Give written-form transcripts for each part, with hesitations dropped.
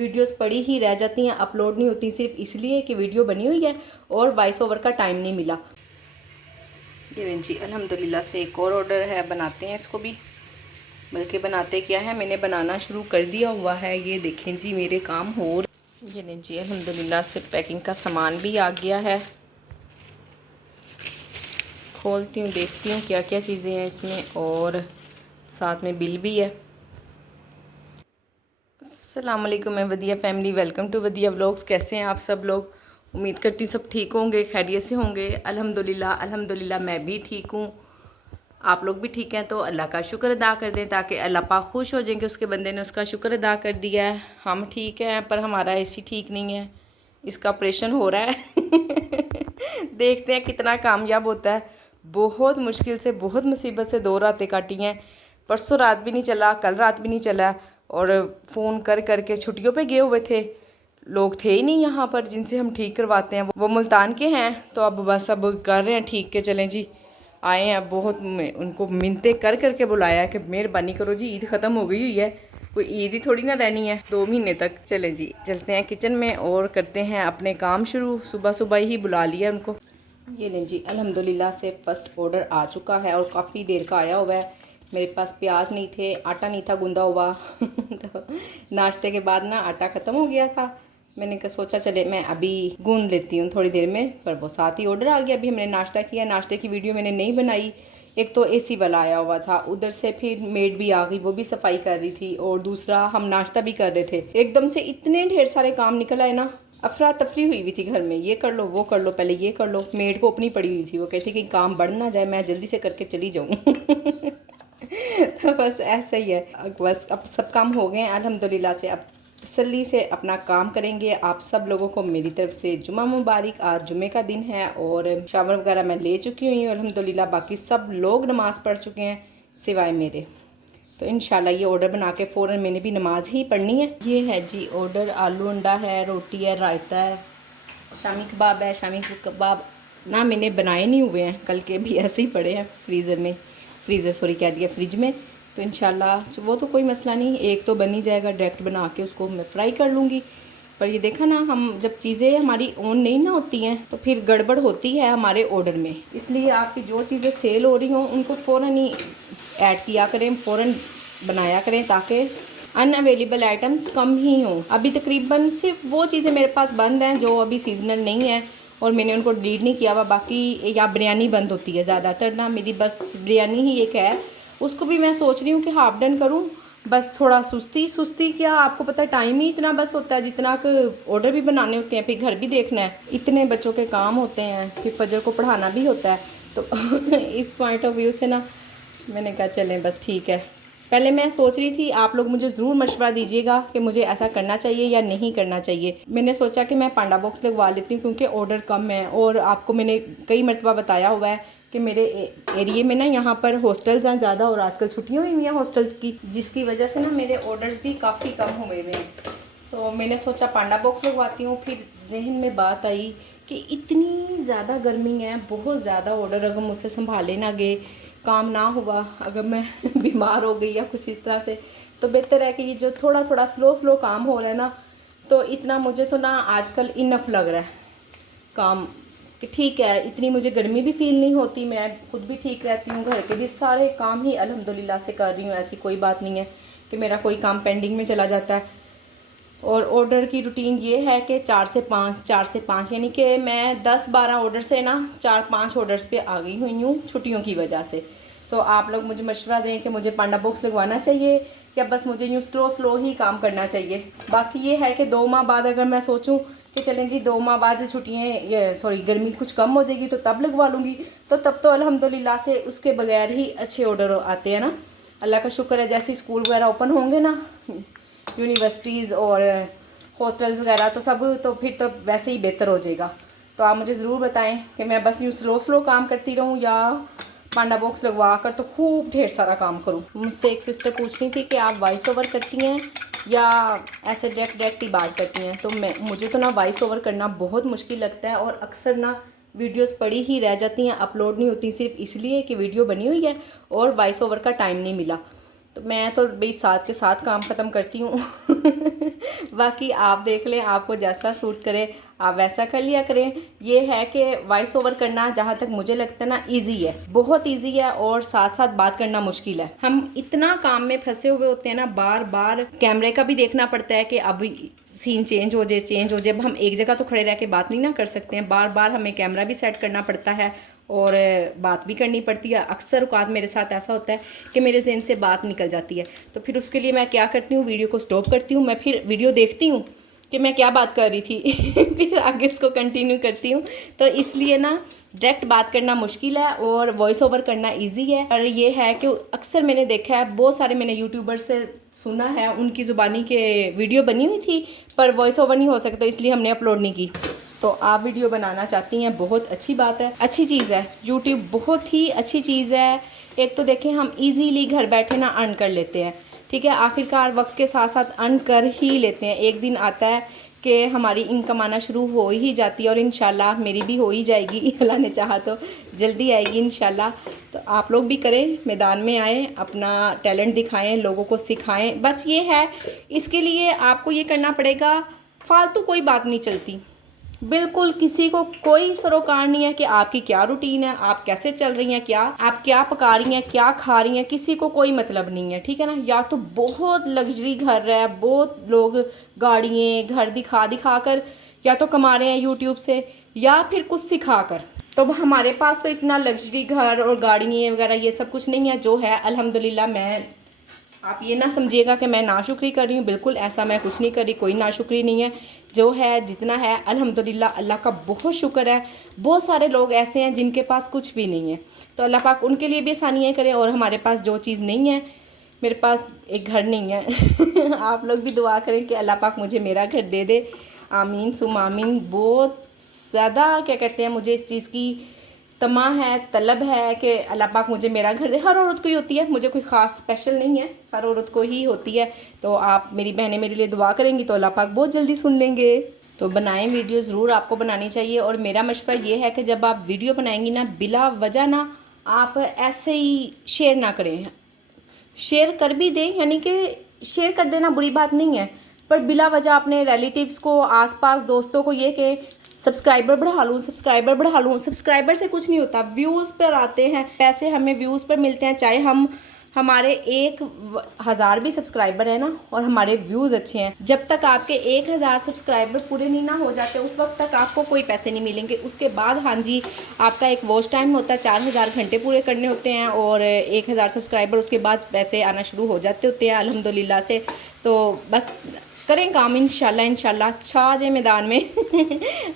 Videos पड़ी ही रह जाती हैं, अपलोड नहीं होती सिर्फ इसलिए कि वीडियो बनी हुई है और वॉइस ओवर का टाइम नहीं मिला। ये जी अल्हम्दुलिल्लाह से एक और ऑर्डर है, बनाते हैं इसको भी। बल्कि बनाते क्या है, मैंने बनाना शुरू कर दिया हुआ है। ये देखें जी मेरे काम हो। ये नहीं जी अल्हम्दुलिल्लाह से पैकिंग का सामान भी आ गया है। खोलती हूँ, देखती हूँ क्या क्या चीज़ें हैं इसमें, और साथ में बिल भी है। अस्सलाम वालेकुम मैं वदिया फैमिली, वेलकम टू वदिया व्लॉग्स। कैसे हैं आप सब लोग? उम्मीद करती हूँ सब ठीक होंगे, खैरियत से होंगे। अल्हम्दुलिल्लाह मैं भी ठीक हूँ। आप लोग भी ठीक हैं तो अल्लाह का शुक्र अदा कर दें, ताकि अल्लाह पाक खुश हो जाए कि उसके बंदे ने उसका शुक्र अदा कर दिया है। हम ठीक हैं पर हमारा एसी ठीक नहीं है, इसका ऑपरेशन हो रहा है। देखते हैं कितना कामयाब होता है। बहुत मुश्किल से, बहुत मुसीबत से 2 रातें काटी हैं। परसों रात भी नहीं चला, कल रात भी नहीं चला, और फ़ोन कर करके छुट्टियों पे गए हुए थे, लोग थे ही नहीं यहाँ पर जिनसे हम ठीक करवाते हैं। वो मुल्तान के हैं, तो अब बस अब कर रहे हैं ठीक के। चलें जी, आए हैं। बहुत उनको मिन्नतें कर करके बुलाया है कि मेहरबानी करो जी, ईद ख़त्म हो गई हुई है, कोई ईद ही थोड़ी ना रहनी है 2 महीने तक। चलें जी, चलते हैं किचन में और करते हैं अपने काम शुरू। सुबह सुबह ही बुला लिया उनको। ये लें जी अल्हम्दुलिल्लाह से फ़र्स्ट ऑर्डर आ चुका है और काफ़ी देर का आया हुआ है। मेरे पास प्याज नहीं थे, आटा नहीं था गूंदा हुआ। तो नाश्ते के बाद ना आटा ख़त्म हो गया था। मैंने सोचा चले मैं अभी गूंद लेती हूँ थोड़ी देर में, पर वो साथ ही ऑर्डर आ गया। अभी हमने नाश्ता किया, नाश्ते की वीडियो मैंने नहीं बनाई। एक तो एसी वाला आया हुआ था, उधर से फिर मेड भी आ गई, वो भी सफाई कर रही थी, और दूसरा हम नाश्ता भी कर रहे थे। एकदम से इतने ढेर सारे काम निकल आए ना, अफरा तफरी हुई हुई थी घर में। ये कर लो, वो कर लो, पहले ये कर लो। मेड को अपनी पड़ी हुई थी, वो कहती कि काम बढ़ ना जाए, मैं जल्दी से करके चली जाऊँ। तो बस ऐसा ही है। बस अब सब काम हो गए हैं अल्हम्दुलिल्लाह से। अब तसल्ली से अपना काम करेंगे। आप सब लोगों को मेरी तरफ से जुम्मा मुबारक। आज जुम्मे का दिन है और शावर वगैरह मैं ले चुकी हुई हूँ अल्हम्दुलिल्लाह। बाकी सब लोग नमाज़ पढ़ चुके हैं सिवाय मेरे। तो इंशाल्लाह ये ऑर्डर बना के फ़ौरन मैंने भी नमाज ही पढ़नी है। ये है जी ऑर्डर, आलू अंडा है, रोटी है, रायता है, शामी कबाब है। शामी कबाब ना मैंने बनाए नहीं हुए हैं, कल के भी ऐसे ही पड़े हैं फ्रिज में। तो इंशाल्लाह वो तो कोई मसला नहीं, एक तो बन ही जाएगा। डायरेक्ट बना के उसको मैं फ्राई कर लूँगी। पर ये देखा ना, हम जब चीज़ें हमारी ऑन नहीं ना होती हैं तो फिर गड़बड़ होती है हमारे ऑर्डर में। इसलिए आपकी जो चीज़ें सेल हो रही हों उनको फ़ौरन ही ऐड किया करें, फ़ौरन बनाया करें, ताकि अनअवेलेबल आइटम्स कम ही हों। अभी तकरीबन सिर्फ वो चीज़ें मेरे पास बंद हैं जो अभी सीजनल नहीं है और मैंने उनको डिलीट नहीं किया हुआ। बाकी या बिरयानी बंद होती है ज़्यादातर ना, मेरी बस बिरयानी ही एक है। उसको भी मैं सोच रही हूँ कि हाफ डन करूँ। बस थोड़ा सुस्ती क्या, आपको पता है टाइम ही इतना बस होता है जितना कि ऑर्डर भी बनाने होते हैं, फिर घर भी देखना है, इतने बच्चों के काम होते हैं, फिर फजर को पढ़ाना भी होता है। तो इस पॉइंट ऑफ व्यू से ना मैंने कहा चलें बस ठीक है। पहले मैं सोच रही थी, आप लोग मुझे ज़रूर मशवरा दीजिएगा कि मुझे ऐसा करना चाहिए या नहीं करना चाहिए। मैंने सोचा कि मैं पांडा बॉक्स लगवा लेती हूँ क्योंकि ऑर्डर कम है, और आपको मैंने कई मरतबा बताया हुआ है कि मेरे एरिए में ना यहाँ पर हॉस्टल्स हैं ज़्यादा, और आजकल छुट्टियाँ हुई हैं हॉस्टल्स की, जिसकी वजह से ना मेरे ऑर्डर्स भी काफ़ी कम हुए हुए हैं। तो मैंने सोचा पांडा बॉक्स लगवाती हूँ। फिर जहन में बात आई कि इतनी ज़्यादा गर्मी है, बहुत ज़्यादा ऑर्डर अगर मुझसे संभाले ना गए, काम ना हुआ, अगर मैं बीमार हो गई या कुछ इस तरह से, तो बेहतर है कि ये जो थोड़ा थोड़ा स्लो काम हो रहा है ना, तो इतना मुझे तो ना आजकल इनफ लग रहा है काम कि ठीक है, इतनी मुझे गर्मी भी फील नहीं होती, मैं खुद भी ठीक रहती हूँ, घर के भी सारे काम ही अल्हम्दुलिल्लाह से कर रही हूँ। ऐसी कोई बात नहीं है कि मेरा कोई काम पेंडिंग में चला जाता है। और ऑर्डर की रूटीन ये है कि 4 से 5 यानी कि मैं 10-12 ऑर्डर से ना 4-5 ऑर्डर्स पे आ गई हुई हूँ छुट्टियों की वजह से। तो आप लोग मुझे मशवरा दें कि मुझे पांडा बॉक्स लगवाना चाहिए या बस मुझे यूँ स्लो ही काम करना चाहिए। बाकी ये है कि 2 माह बाद अगर मैं सोचूं कि चलें जी 2 माह बाद छुट्टियाँ गर्मी कुछ कम हो जाएगी तो तब लगवा लूँगी, तो तब तो अल्हम्दुलिल्लाह से उसके बगैर ही अच्छे ऑर्डर आते हैं ना। अल्लाह का शुक्र है, जैसे स्कूल वगैरह ओपन होंगे ना, यूनिवर्सिटीज़ और हॉस्टल्स वगैरह, तो सब तो फिर तो वैसे ही बेहतर हो जाएगा। तो आप मुझे ज़रूर बताएं कि मैं बस यूँ स्लो काम करती रहूँ या पांडा बॉक्स लगवा कर तो खूब ढेर सारा काम करूँ। मुझसे एक सिस्टर पूछ रही थी कि आप वॉइस ओवर करती हैं या ऐसे डायरेक्ट ही बात करती हैं। तो मुझे तो ना वॉइस ओवर करना बहुत मुश्किल लगता है, और अक्सर ना वीडियोस पड़ी ही रह जाती हैं, अपलोड नहीं होती सिर्फ इसलिए कि वीडियो बनी हुई है और वॉइस ओवर का टाइम नहीं मिला। तो मैं तो भाई साथ के साथ काम ख़त्म करती हूँ। बाकी आप देख लें, आपको जैसा सूट करे आप वैसा कर लिया करें। ये है कि वॉइस ओवर करना जहाँ तक मुझे लगता है ना इजी है, बहुत इजी है, और साथ साथ बात करना मुश्किल है। हम इतना काम में फंसे हुए होते हैं ना, बार बार कैमरे का भी देखना पड़ता है कि अभी सीन चेंज हो जाए। जब हम एक जगह तो खड़े रह के बात नहीं ना कर सकते हैं, बार बार हमें कैमरा भी सेट करना पड़ता है और बात भी करनी पड़ती है। अक्सर औक़ात मेरे साथ ऐसा होता है कि मेरे ज़हन से बात निकल जाती है, तो फिर उसके लिए मैं क्या करती हूँ, वीडियो को स्टॉप करती हूँ, मैं फिर वीडियो देखती हूँ कि मैं क्या बात कर रही थी फिर आगे उसको कंटिन्यू करती हूँ। तो इसलिए ना डायरेक्ट बात करना मुश्किल है और वॉइस ओवर करना इजी है। और ये है कि अक्सर मैंने देखा है, बहुत सारे मैंने यूट्यूबर से सुना है, उनकी ज़ुबानी के वीडियो बनी हुई थी पर वॉइस ओवर नहीं हो सकता, तो इसलिए हमने अपलोड नहीं की। तो आप वीडियो बनाना चाहती हैं, बहुत अच्छी बात है, अच्छी चीज़ है। यूट्यूब बहुत ही अच्छी चीज़ है। एक तो देखें हम इजीली घर बैठे ना अर्न कर लेते हैं, ठीक है, आखिरकार वक्त के साथ साथ अर्न कर ही लेते हैं। एक दिन आता है कि हमारी इनकम आना शुरू हो ही जाती है और इंशाल्लाह मेरी भी हो ही जाएगी, अल्लाह ने चाहा तो जल्दी आएगी इंशाल्लाह। तो आप लोग भी करें, मैदान में आएँ, अपना टैलेंट दिखाएं, लोगों को सिखाएं। बस ये है, इसके लिए आपको ये करना पड़ेगा, फालतू कोई बात नहीं चलती, बिल्कुल किसी को कोई सरोकार नहीं है कि आपकी क्या रूटीन है, आप कैसे चल रही हैं, क्या आप क्या पका रही हैं, क्या खा रही हैं, किसी को कोई मतलब नहीं है, ठीक है ना। या तो बहुत लग्जरी घर है, बहुत लोग गाड़ियाँ घर दिखा दिखा कर या तो कमा रहे हैं यूट्यूब से या फिर कुछ सिखा कर। तो हमारे पास तो इतना लग्जरी घर और गाड़ियाँ वगैरह ये सब कुछ नहीं है। जो है अल्हम्दुलिल्लाह, मैं, आप ये ना समझिएगा कि मैं नाशुक्री कर रही हूँ, बिल्कुल ऐसा मैं कुछ नहीं कर रही, कोई नाशुक्री नहीं है। जो है जितना है अल्हम्दुलिल्लाह अल्लाह का बहुत शुक्र है। बहुत सारे लोग ऐसे हैं जिनके पास कुछ भी नहीं है, तो अल्लाह पाक उनके लिए भी आसानियाँ करे। और हमारे पास जो चीज़ नहीं है, मेरे पास एक घर नहीं है आप लोग भी दुआ करें कि अल्लाह पाक मुझे मेरा घर दे दे, आमीन सुम आमीन। बहुत ज़्यादा क्या कहते हैं, मुझे इस चीज़ की तमा है, तलब है कि अल्लाह पाक मुझे मेरा घर दे। हर औरत को ही होती है, मुझे कोई ख़ास स्पेशल नहीं है, हर औरत को ही होती है। तो आप मेरी बहनें मेरे लिए दुआ करेंगी तो अल्लाह पाक बहुत जल्दी सुन लेंगे। तो बनाएं वीडियो, ज़रूर आपको बनानी चाहिए। और मेरा मशवरा ये है कि जब आप वीडियो बनाएंगी ना, बिला वजह ना आप ऐसे ही शेयर ना करें। शेयर कर भी दें, यानी कि शेयर कर देना बुरी बात नहीं है, पर बिला वजह अपने रिलेटिव्स को, आसपास दोस्तों को ये कि सब्सक्राइबर बढ़ा लूँ, सब्सक्राइबर बढ़ा लूँ। सब्सक्राइबर से कुछ नहीं होता, व्यूज़ पर आते हैं पैसे, हमें व्यूज़ पर मिलते हैं। चाहे हम हमारे 1000 भी सब्सक्राइबर है ना और हमारे व्यूज़ अच्छे हैं, जब तक आपके 1000 सब्सक्राइबर पूरे नहीं ना हो जाते उस वक्त तक आपको कोई पैसे नहीं मिलेंगे। उसके बाद हाँ जी, आपका एक वॉच टाइम होता है, 4000 घंटे पूरे करने होते हैं और 1000 सब्सक्राइबर, उसके बाद पैसे आना शुरू हो जाते होते हैं अल्हम्दुलिल्लाह से। तो बस करें काम, इंशाल्लाह छा जाए मैदान में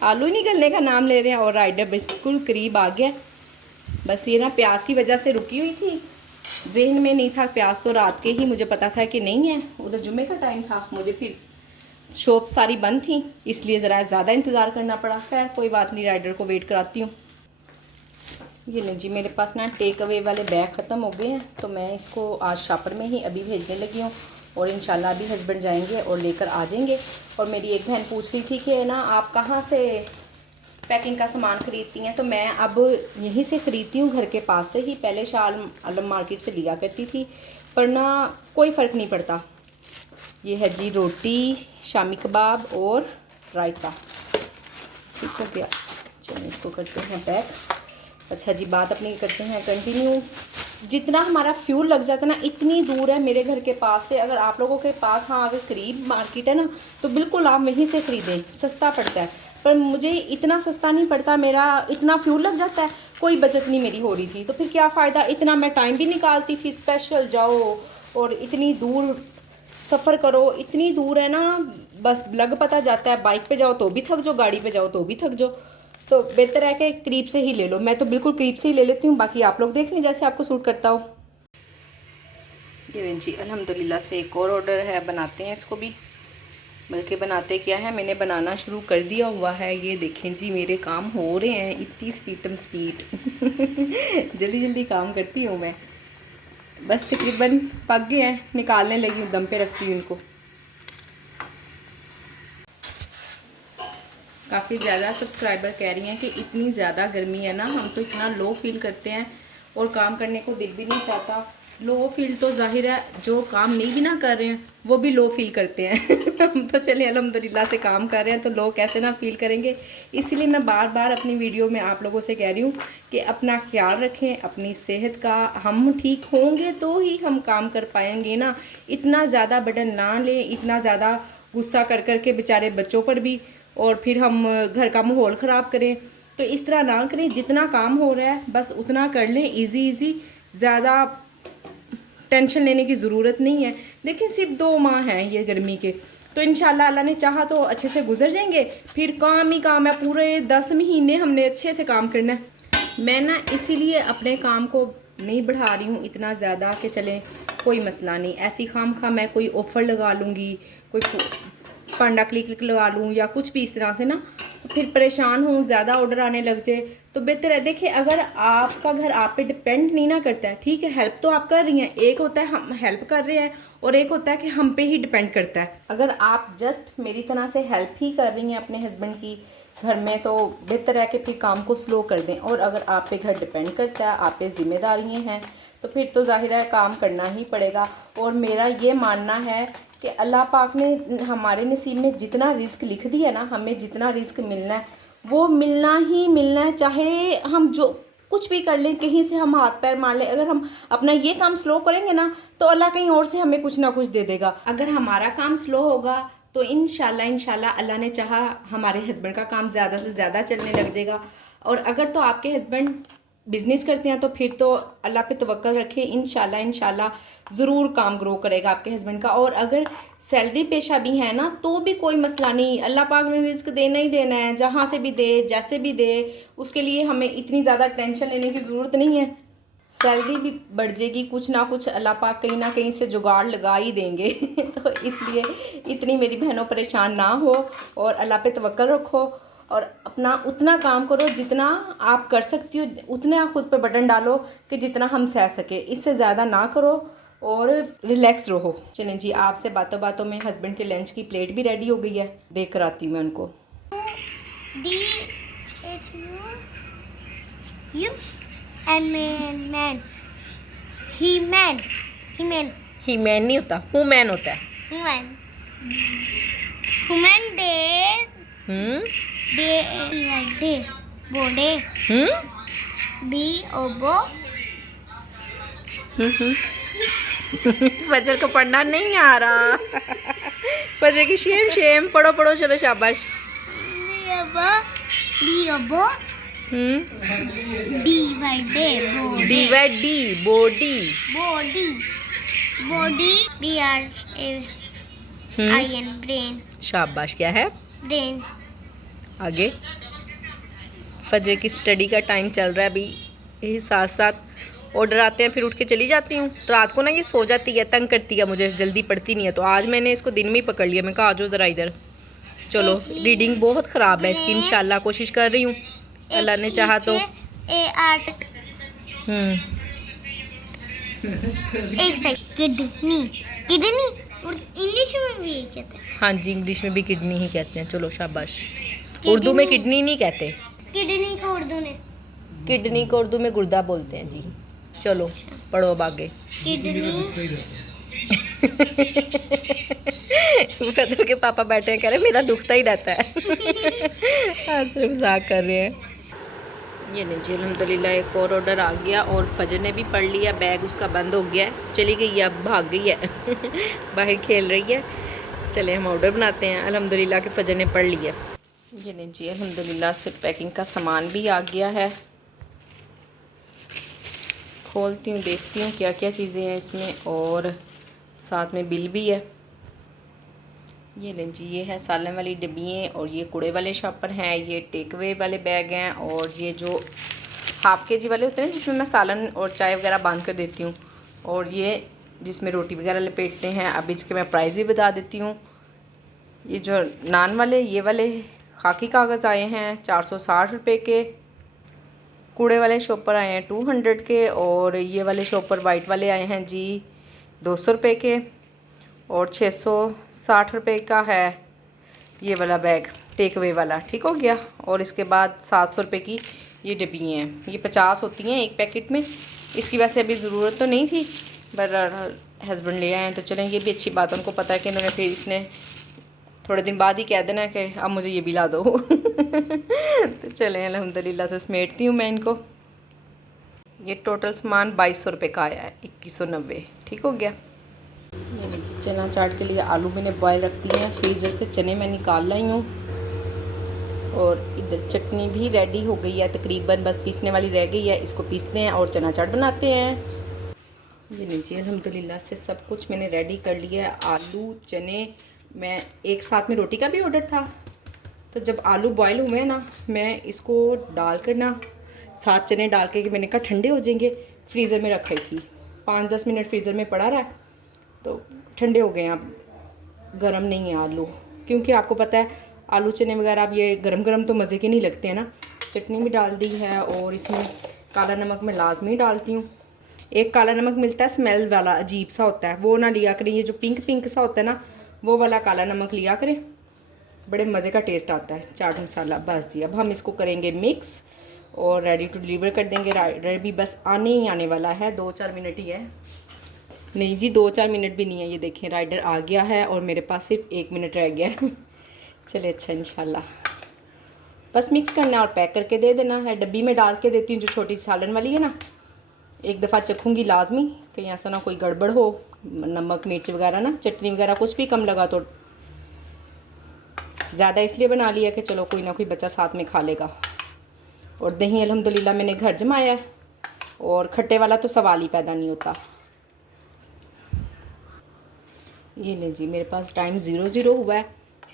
आलू निकलने का नाम ले रहे हैं और राइडर बिल्कुल करीब आ गया। बस ये ना प्याज की वजह से रुकी हुई थी, जहन में नहीं था प्याज, तो रात के ही मुझे पता था कि नहीं है, उधर जुम्मे का टाइम था, मुझे फिर शॉप सारी बंद थी, इसलिए ज़रा ज़्यादा इंतज़ार करना पड़ा। खैर कोई बात नहीं, राइडर को वेट कराती हूँ। ये लें जी, मेरे पास ना टेक अवे वाले बैग ख़त्म हो गए हैं, तो मैं इसको आज शापर में ही अभी भेजने लगी हूँ और इंशाल्लाह अभी हस्बैंड जाएंगे और लेकर आ जाएंगे। और मेरी एक बहन पूछ रही थी कि ना आप कहाँ से पैकिंग का सामान ख़रीदती हैं, तो मैं अब यहीं से ख़रीदती हूँ, घर के पास से ही। पहले शाल आलम मार्केट से लिया करती थी, पर ना कोई फ़र्क नहीं पड़ता। ये है जी रोटी, शामी कबाब और रायता, ठीक हो गया। चलिए इसको करते हैं पैक। अच्छा जी, बात अपनी करते हैं कंटिन्यू। जितना हमारा फ्यूल लग जाता है ना, इतनी दूर है मेरे घर के पास से। अगर आप लोगों के पास हाँ अगर करीब मार्केट है ना, तो बिल्कुल आप वहीं से ख़रीदें, सस्ता पड़ता है। पर मुझे इतना सस्ता नहीं पड़ता, मेरा इतना फ्यूल लग जाता है, कोई बचत नहीं मेरी हो रही थी। तो फिर क्या फ़ायदा, इतना मैं टाइम भी निकालती थी, स्पेशल जाओ और इतनी दूर सफ़र करो, इतनी दूर है ना, बस लग पता जाता है। बाइक पे जाओ तो भी थक जाओ, गाड़ी पे जाओ तो भी थक जाओ। तो बेहतर है कि करीब से ही ले लो। मैं तो बिल्कुल करीब से ही ले लेती हूँ, बाकी आप लोग देख लें जैसे आपको सूट करता हो। ये जी अल्हम्दुलिल्लाह से एक और ऑर्डर है, बनाते हैं इसको भी। बल्कि बनाते क्या है, मैंने बनाना शुरू कर दिया हुआ है। ये देखें जी, मेरे काम हो रहे हैं, इतनी स्पीड जल्दी जल्दी काम करती हूँ मैं। बस तकरीबन पक गए हैं, निकालने लगी हूँ, दम पे रखती हूँ इनको। काफ़ी ज़्यादा सब्सक्राइबर कह रही हैं कि इतनी ज़्यादा गर्मी है ना, हम तो इतना लो फील करते हैं और काम करने को दिल भी नहीं चाहता। लो फील तो जाहिर है जो काम नहीं भी ना कर रहे हैं वो भी लो फील करते हैं हम तो चले अल्हम्दुलिल्लाह से काम कर रहे हैं तो लो कैसे ना फील करेंगे। इसलिए मैं बार बार अपनी वीडियो में आप लोगों से कह रही हूँ कि अपना ख्याल रखें, अपनी सेहत का। हम ठीक होंगे तो ही हम काम कर पाएंगे ना। इतना ज़्यादा बर्डन ना लें, इतना ज़्यादा गुस्सा कर कर के बेचारे बच्चों पर भी, और फिर हम घर का माहौल ख़राब करें। तो इस तरह ना करें, जितना काम हो रहा है बस उतना कर लें ईजी ईजी। ज़्यादा टेंशन लेने की ज़रूरत नहीं है। देखिए सिर्फ 2 माह हैं ये गर्मी के, तो इंशाल्लाह अल्लाह ने चाहा तो अच्छे से गुजर जाएंगे। फिर काम ही काम है, पूरे 10 महीने हमने अच्छे से काम करना है। मैं ना इसीलिए अपने काम को नहीं बढ़ा रही हूँ इतना ज़्यादा कि चलें कोई मसला नहीं, ऐसी खाम खा मैं कोई ऑफ़र लगा लूँगी, कोई पांडा क्लिक लगा लूँ या कुछ भी इस तरह से ना, फिर परेशान हूँ, ज़्यादा ऑर्डर आने लग जाए तो बेहतर है। देखिए अगर आपका घर आप पे डिपेंड नहीं ना करता है, ठीक है, हेल्प तो आप कर रही हैं, एक होता है हम हेल्प कर रहे हैं और एक होता है कि हम पे ही डिपेंड करता है। अगर आप जस्ट मेरी तरह से हेल्प ही कर रही हैं अपने हस्बैंड की घर में तो बेहतर है कि फिर काम को स्लो कर दें। और अगर आप पे घर डिपेंड करता है, आप पे जिम्मेदारियाँ हैं, तो फिर तो जाहिर है काम करना ही पड़ेगा। और मेरा ये मानना है कि अल्लाह पाक ने हमारे नसीब में जितना रिस्क लिख दिया ना, हमें जितना रिस्क मिलना है वो मिलना ही मिलना है, चाहे हम जो कुछ भी कर लें, कहीं से हम हाथ पैर मार लें। अगर हम अपना ये काम स्लो करेंगे ना तो अल्लाह कहीं और से हमें कुछ ना कुछ दे देगा। अगर हमारा काम स्लो होगा तो इंशाल्लाह अल्लाह ने चाहा हमारे हस्बैंड का काम ज़्यादा से ज़्यादा चलने लग जाएगा। और अगर तो आपके हस्बैंड बिज़नेस करते हैं तो फिर तो अल्लाह पे तवक्कल रखें, इंशाल्लाह ज़रूर काम ग्रो करेगा आपके हस्बैंड का। और अगर सैलरी पेशा भी है ना तो भी कोई मसला नहीं, अल्लाह पाक ने रिस्क देना ही देना है, जहाँ से भी दे जैसे भी दे, उसके लिए हमें इतनी ज़्यादा टेंशन लेने की ज़रूरत नहीं है। सैलरी भी बढ़ जाएगी, कुछ ना कुछ अल्लाह पाक कहीं ना कहीं से जुगाड़ लगा ही देंगे तो इसलिए इतनी मेरी बहनों परेशान ना हो और अल्लाह पे तवक्कल रखो और अपना उतना काम करो जितना आप कर सकती हो, उतने आप खुद पे बटन डालो कि जितना हम सह सके, इससे ज़्यादा ना करो और रिलैक्स रहो। चलें जी, आपसे बातों बातों में हस्बैंड के लंच की प्लेट भी रेडी हो गई है, देख कर आती हूँ मैं उनको। ही मैन नहीं होता, हूँ मैन होता है। फजर को पढ़ना नहीं आ रहा फजर की शेम पढ़ो पढ़ो, चलो शाबाश। ब्रेन। शाबाश, क्या है? ब्रेन। आगे फजर की स्टडी का टाइम चल रहा है अभी, यही साथ साथ ऑर्डर आते हैं, फिर उठ के चली जाती हूँ। रात को ना ये सो जाती है, तंग करती है मुझे, जल्दी पढ़ती नहीं है। तो आज मैंने इसको दिन में ही पकड़ लिया, मैं कहा आ जाओ ज़रा इधर। चलो, रीडिंग बहुत ख़राब है इसकी, इंशाल्लाह कोशिश कर रही हूँ, अल्लाह ने चाहा तो। इंग्लिश में भी कहते हैं। हाँ जी, इंग्लिश में भी किडनी ही कहते हैं। चलो शाबाश। उर्दू में किडनी नहीं कहते, किडनी को उर्दू में गुर्दा बोलते हैं जी। चलो पढ़ो अब आगे। फजल के पापा बैठे हैं, कह रहे मेरा दुखता ही रहता है आज सिर्फ मजाक कर रहे हैं। ये नहीं जी, अल्हम्दुलिल्लाह एक और ऑर्डर आ गया और फजर ने भी पढ़ लिया, बैग उसका बंद हो गया है, चली गई है, अब भाग गई है बाहर खेल रही है। चले हम ऑर्डर बनाते हैं। अल्हम्दुलिल्लाह के फजर ने पढ़ लिया। ये नहीं जी, अल्हम्दुलिल्लाह से पैकिंग का सामान भी आ गया है। खोलती हूँ, देखती हूँ क्या क्या चीज़ें हैं इसमें, और साथ में बिल भी है। ये लें जी, ये है सालन वाली डब्बियाँ और ये कूड़े वाले शॉपर हैं, ये टेक अवे वाले बैग हैं, और ये जो हाफ केजी वाले होते हैं जिसमें मैं सालन और चाय वगैरह बांध कर देती हूँ, और ये जिसमें रोटी वगैरह लपेटते हैं। अब इसके मैं प्राइस भी बता देती हूँ। ये जो नान वाले, ये वाले खाकी कागज़ आए हैं 460 रुपये के, कूड़े वाले शॉपर आए हैं 200 के, और ये वाले शॉपर वाइट वाले आए हैं जी 200 रुपये के, और 660 रुपये का है ये वाला बैग टेक अवे वाला। ठीक हो गया। और इसके बाद 700 रुपये की ये डब्बियाँ हैं, ये 50 होती हैं एक पैकेट में। इसकी वैसे अभी ज़रूरत तो नहीं थी, बहरहाल हस्बैंड ले आए हैं तो चलें, ये भी अच्छी बात है, उनको पता है कि इन्होंने फिर इसने थोड़े दिन बाद ही कह देना कि अब मुझे ये भी ला दो। तो चलें अल्हम्दुलिल्लाह से समेटती हूँ मैं इनको। ये टोटल सामान 2200 रुपये का आया है, 2190। ठीक हो गया। ये नीचे चना चाट के लिए आलू मैंने बॉयल रख दिए हैं, फ्रीज़र से चने मैं निकाल लाई हूँ। और इधर चटनी भी रेडी हो गई है तकरीबन, बस पीसने वाली रह गई है, इसको पीसते हैं और चना चाट बनाते हैं। ये लीजिए अल्हम्दुलिल्लाह से सब कुछ मैंने रेडी कर लिया है। आलू चने, मैं एक साथ में रोटी का भी ऑर्डर था, तो जब आलू बॉयल हुए ना मैं इसको डाल कर ना साथ चने डाल के मैंने कहा ठंडे हो जाएंगे, फ्रीज़र में रखी थी 5-10 मिनट फ्रीज़र में पड़ा रहा है तो ठंडे हो गए। अब गरम नहीं है आलू, क्योंकि आपको पता है आलू चने वगैरह अब ये गरम गरम तो मज़े के नहीं लगते हैं ना। चटनी भी डाल दी है और इसमें काला नमक मैं लाजमी डालती हूँ। एक काला नमक मिलता है स्मेल वाला, अजीब सा होता है, वो ना लिया करें। ये जो पिंक पिंक सा होता है ना, वो वाला काला नमक लिया करें, बड़े मज़े का टेस्ट आता है चाट मसाला। बस जी अब हम इसको करेंगे मिक्स और रेडी टू डिलीवर कर देंगे। राइडर भी बस आने ही आने वाला है, 2-4 मिनट ही है। नहीं जी 2-4 मिनट भी नहीं है, ये देखें राइडर आ गया है और मेरे पास सिर्फ 1 मिनट रह गया है। चले अच्छा इंशाल्लाह बस मिक्स करना और पैक करके दे देना है। डब्बी में डाल के देती हूँ जो छोटी सालन वाली है ना, एक दफ़ा चखूँगी लाजमी, कहीं ऐसा ना कोई गड़बड़ हो, नमक मिर्च वगैरह ना, चटनी वगैरह कुछ भी कम लगा तो ज़्यादा इसलिए बना लिया कि चलो कोई ना कोई बच्चा साथ में खा लेगा। और दही अल्हम्दुलिल्लाह मैंने घर जमाया है और खट्टे वाला तो सवाल ही पैदा नहीं होता। ये लें जी मेरे पास टाइम 00 हुआ है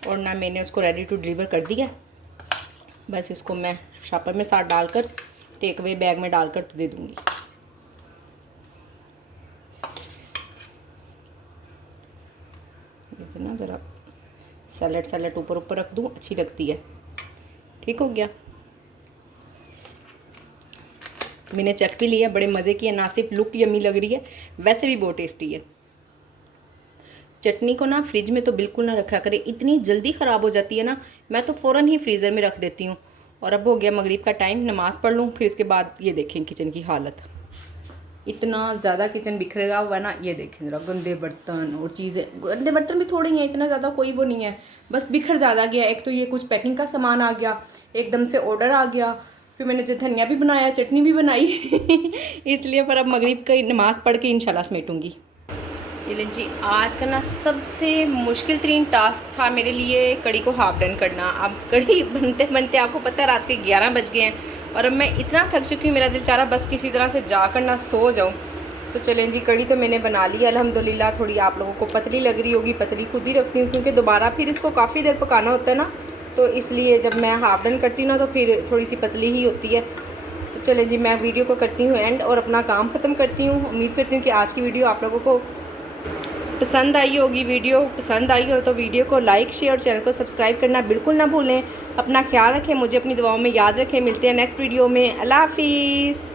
और ना मैंने उसको रेडी टू डिलीवर कर दिया। बस इसको मैं शॉपर में साथ डालकर टेक अवे बैग में डालकर तो दे दूँगी। इसे ना ज़रा सैलड ऊपर ऊपर रख दूँ, अच्छी लगती है। ठीक हो गया। मैंने चख भी लिया, बड़े मज़े की है, ना सिर्फ लुक यम्मी लग रही है वैसे भी बहुत टेस्टी है। चटनी को ना फ्रिज में तो बिल्कुल ना रखा करें, इतनी जल्दी ख़राब हो जाती है ना, मैं तो फ़ौरन ही फ्रीज़र में रख देती हूँ। और अब हो गया मगरिब का टाइम, नमाज़ पढ़ लूँ, फिर इसके बाद ये देखें किचन की हालत, इतना ज़्यादा किचन बिखरेगा हुआ ना। ये देखें ज़रा गंदे बर्तन और चीज़ें, गंदे बर्तन भी थोड़े ही हैं, इतना ज़्यादा कोई वो नहीं है, बस बिखर ज़्यादा गया। एक तो ये कुछ पैकिंग का सामान आ गया, एकदम से ऑर्डर आ गया, फिर मैंने जो धनिया भी बनाया, चटनी भी बनाई इसलिए पर अब मगरिब की नमाज़ पढ़ के इंशाल्लाह समेटूँगी। ये लें जी आज का ना सबसे मुश्किल तरीन टास्क था मेरे लिए कड़ी को हाफ डन करना। अब कड़ी बनते बनते आपको पता है रात के 11 बज गए हैं और अब मैं इतना थक चुकी हूँ, मेरा दिल चाह रहा बस किसी तरह से जाकर ना सो जाऊँ। तो चलें जी कड़ी तो मैंने बना ली अल्हम्दुलिल्लाह। थोड़ी आप लोगों को पतली लग रही होगी, पतली खुद ही रखती हूँ क्योंकि दोबारा फिर इसको काफ़ी देर पकाना होता है ना, तो इसलिए जब मैं हाफ डन करती हूँ ना तो फिर थोड़ी सी पतली ही होती है। तो चलें जी मैं वीडियो को करती हूँ एंड और अपना काम ख़त्म करती हूँ। उम्मीद करती हूँ कि आज की वीडियो आप लोगों को पसंद आई होगी। वीडियो पसंद आई हो तो वीडियो को लाइक शेयर और चैनल को सब्सक्राइब करना बिल्कुल ना भूलें। अपना ख्याल रखें, मुझे अपनी दुआओं में याद रखें। मिलते हैं नेक्स्ट वीडियो में। अल्लाह हाफिज़।